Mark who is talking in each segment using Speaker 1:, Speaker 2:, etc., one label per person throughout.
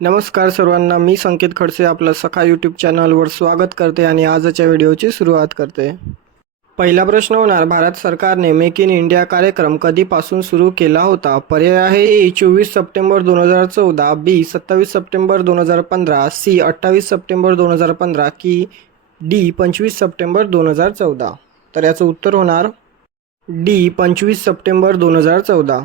Speaker 1: नमस्कार सर्वांना मी संकेत खडसे आपलं सखा यूट्यूब चॅनलवर स्वागत करते आणि आजच्या व्हिडिओची सुरुवात करते. पहिला प्रश्न होणार भारत सरकारने मेक इन इंडिया कार्यक्रम कधीपासून सुरू केला होता? पर्याय आहे ए चोवीस सप्टेंबर दोन हजार चौदा बी सत्तावीस सप्टेंबर दोन हजार पंधरा सी अठ्ठावीस सप्टेंबर दोन हजार पंधरा की डी पंचवीस सप्टेंबर दोन हजार चौदा? तर याचं उत्तर होणार डी पंचवीस सप्टेंबर दोन हजार चौदा.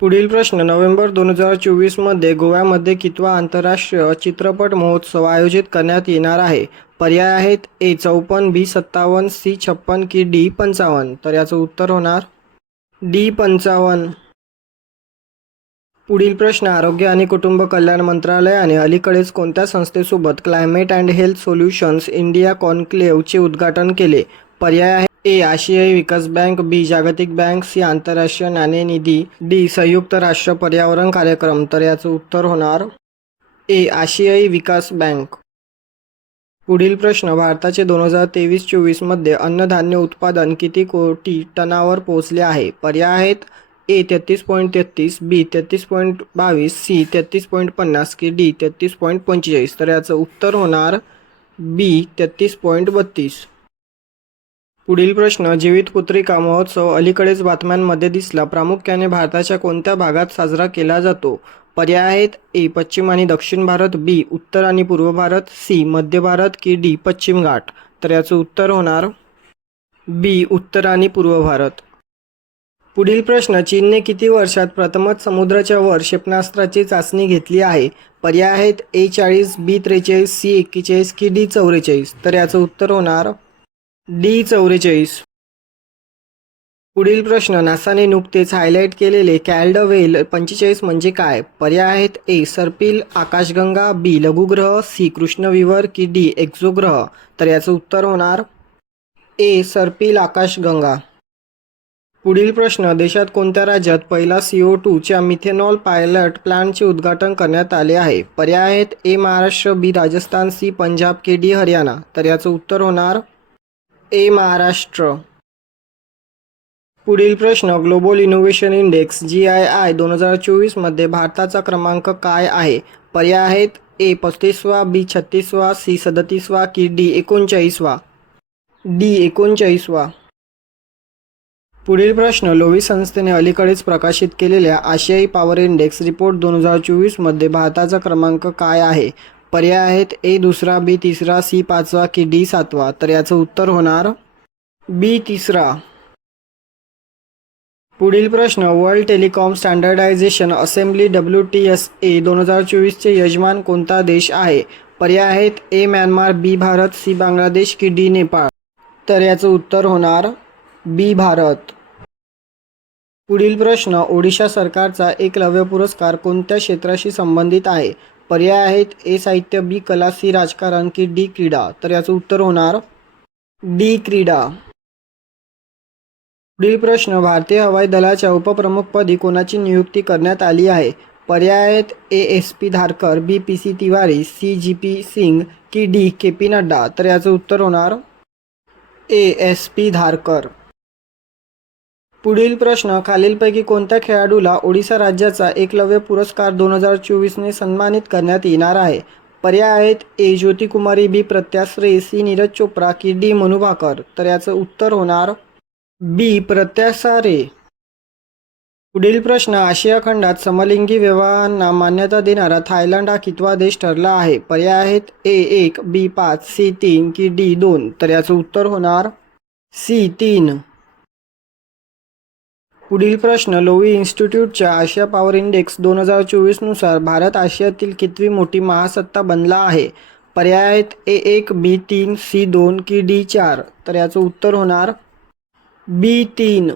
Speaker 1: पुढील प्रश्न नोव्हेंबर दोन हजार चोवीसमध्ये गोव्यामध्ये कितवा आंतरराष्ट्रीय चित्रपट महोत्सव आयोजित करण्यात येणार आहे? पर्याय आहेत ए चौपन्न बी सत्तावन्न सी छप्पन की डी पंचावन्न. तर याचं उत्तर होणार डी पंचावन्न. पुढील प्रश्न आरोग्य आणि कुटुंब कल्याण मंत्रालयाने अलीकडेच कोणत्या संस्थेसोबत climate and health solutions India कॉन्क्लेव्हचे उद्घाटन केले? पर्याय आहे ए आशियाई विकास बँक बी जागतिक बँक सी आंतरराष्ट्रीय नाणेनिधी डी संयुक्त राष्ट्र पर्यावरण कार्यक्रम. तर याचं उत्तर होणार ए आशियाई विकास बँक. पुढील प्रश्न भारताचे दोन हजार तेवीस चोवीसमध्ये अन्नधान्य उत्पादन किती कोटी टनावर पोहोचले आहे? पर्याय आहेत ए तेहतीस पॉईंट तेहतीस बी तेहतीस पॉईंट बावीस सी तेहतीस पॉईंट पन्नास की डी तेहतीस पॉईंट पंचेचाळीस. तर याचं उत्तर होणार बी तेहतीस पॉईंट बत्तीस. पुढील प्रश्न जीवित पुत्रिका महोत्सव अलीकडेच बातम्यांमध्ये दिसला. प्रामुख्याने भारताच्या कोणत्या भागात साजरा केला जातो? पर्याय आहेत ए पश्चिम आणि दक्षिण भारत बी उत्तर आणि पूर्व भारत सी मध्य भारत की डी पश्चिम घाट. तर याचं उत्तर होणार बी उत्तर आणि पूर्व भारत. पुढील प्रश्न चीनने किती वर्षात प्रथमच समुद्राच्या वर क्षेपणास्त्राची चाचणी घेतली आहे? पर्याय आहेत ए चाळीस बी त्रेचाळीस सी एक्केचाळीस की डी चौवेचाळीस. तर याचं उत्तर होणार डी चौवेचाळीस पुढील प्रश्न नासाने नुकतेच हायलाईट केलेले कॅल्डवेल पंचेचाळीस म्हणजे काय? पर्याय आहेत ए सर्पिल आकाशगंगा बी लघुग्रह सी कृष्णविवर की डी एक्झोग्रह? तर याचं उत्तर होणार ए सर्पिल आकाशगंगा. पुढील प्रश्न देशात कोणत्या राज्यात पहिला सी ओ टूच्या मिथेनॉल पायलट प्लांटचे उद्घाटन करण्यात आले आहे? पर्याय आहेत A Maharashtra B Rajasthan C Punjab K D Haryana. तर याचं उत्तर होणार ए महाराष्ट्र. पुढील प्रश्न global innovation index G I I दोन हजार चोवीसमध्ये भारताचा क्रमांक काय आहे? पर्याय आहेत ए पस्तीसवा बी छत्तीसवा सी सदतीसवा की डी एकोणचाळीसवा? डी एकोणचाळीसवा. पुढील प्रश्न लोवी संस्थेने अलीकडेच प्रकाशित केलेल्या आशियाई पॉवर इंडेक्स रिपोर्ट दोन हजार चोवीसमध्ये भारताचा क्रमांक काय आहे? पर्याय आहेत. ए दुसरा बी तिसरा सी पाचवा की डी सातवा. तर याचं उत्तर होणार बी तिसरा. पुढील प्रश्न world telecom standardization assembly W T S A दोन हजार चोवीसचे यजमान कोणता देश आहे? पर्याय आहेत A Myanmar B Bharat C Bangladesh की डी नेपाळ. तर याचं उत्तर होणार बी भारत. पुढील प्रश्न ओडिशा सरकारचा एकलव्य पुरस्कार कोणत्या क्षेत्राशी संबंधित आहे? पर्याय आहेत. ए साहित्य बी कला सी राजकारण की डी क्रीडा. तर याचं उत्तर होणार डी क्रीडा. पुढील प्रश्न भारतीय हवाई दलाच्या उपप्रमुखपदी कोणाची नियुक्ती करण्यात आली आहे? पर्याय आहेत A S P Dharkar B P C Tiwari C G P Singh की डी के पी नड्डा. तर याचं उत्तर होणार ए एस पी धारकर. पुढील प्रश्न खालीलपैकी कोणत्या खेळाडूला ओडिशा राज्याचा एकलव्य पुरस्कार दोन हजार चोवीसने सन्मानित करण्यात येणार आहे? पर्याय आहेत ए. ज्योतिकुमारी बी. प्रत्याश्रे सी. नीरज चोप्रा की डी. मनु भाकर तर याचं उत्तर होणार बी. प्रत्यासारे. पुढील प्रश्न आशिया खंडात समलिंगी विवाहांना मान्यता देणारा थायलंड हा कितवा देश ठरला आहे? पर्याय आहेत ए एक बी पाच सी तीन की डी दोन. तर याचं उत्तर होणार सी तीन. पुढील प्रश्न लोवी इन्स्टिट्यूटच्या आशिया पॉवर इंडेक्स दोन हजार चोवीसनुसार भारत आशियातील कितवी मोठी महासत्ता बनला आहे? पर्याय आहेत ए एक बी तीन सी दोन की डी चार? तर याचं उत्तर होणार बी तीन.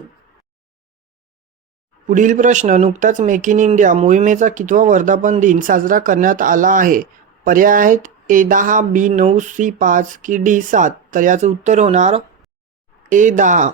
Speaker 1: पुढील प्रश्न नुकताच मेक इन इंडिया मोहिमेचा कितवा वर्धापन दिन साजरा करण्यात आला आहे? पर्याय आहेत ए दहा बी नऊ सी पाच की डी सात? तर याचं उत्तर होणार ए दहा.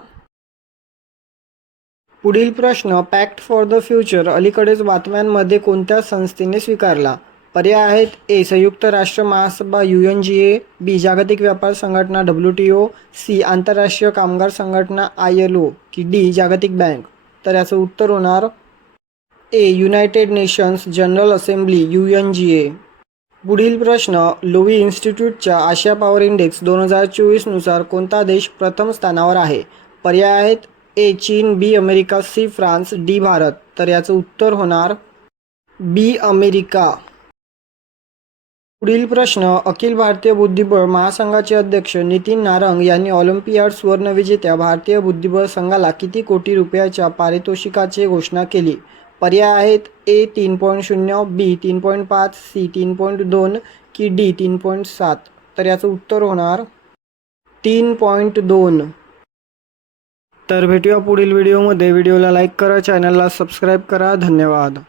Speaker 1: पुढील प्रश्न पॅक्ट फॉर द फ्युचर अलीकडेच बातम्यांमध्ये कोणत्या संस्थेने स्वीकारला? पर्याय आहेत ए संयुक्त राष्ट्र महासभा you N G A B जागतिक व्यापार संघटना डब्ल्यू टी ओ सी आंतरराष्ट्रीय कामगार संघटना आय एल ओ की डी जागतिक बँक. तर याचं उत्तर होणार A united nations general assembly U N G A. पुढील प्रश्न लोवी इन्स्टिट्यूटच्या आशिया पॉवर इंडेक्स दोन हजार चोवीसनुसार कोणता देश प्रथम स्थानावर आहे? पर्याय आहेत ए चीन B America C France D Bharat. तर याचं उत्तर होणार बी अमेरिका. पुढील प्रश्न अखिल भारतीय बुद्धिबळ महासंघाचे अध्यक्ष नितीन नारंग यांनी ऑलिम्पियाड सुवर्णविजेत्या भारतीय बुद्धिबळ संघाला किती कोटी रुपयाच्या पारितोषिकाची घोषणा केली? पर्याय आहेत ए तीन पॉईंट शून्य बी तीन पॉईंट पाच सी तीन पॉईंट दोन की डी तीन पॉईंट सात. तर याचं उत्तर होणार तीन पॉईंट दोन. तर भेटूया पुढील व्हिडिओमध्ये. व्हिडिओला लाईक करा चॅनलला सबस्क्राईब करा. धन्यवाद.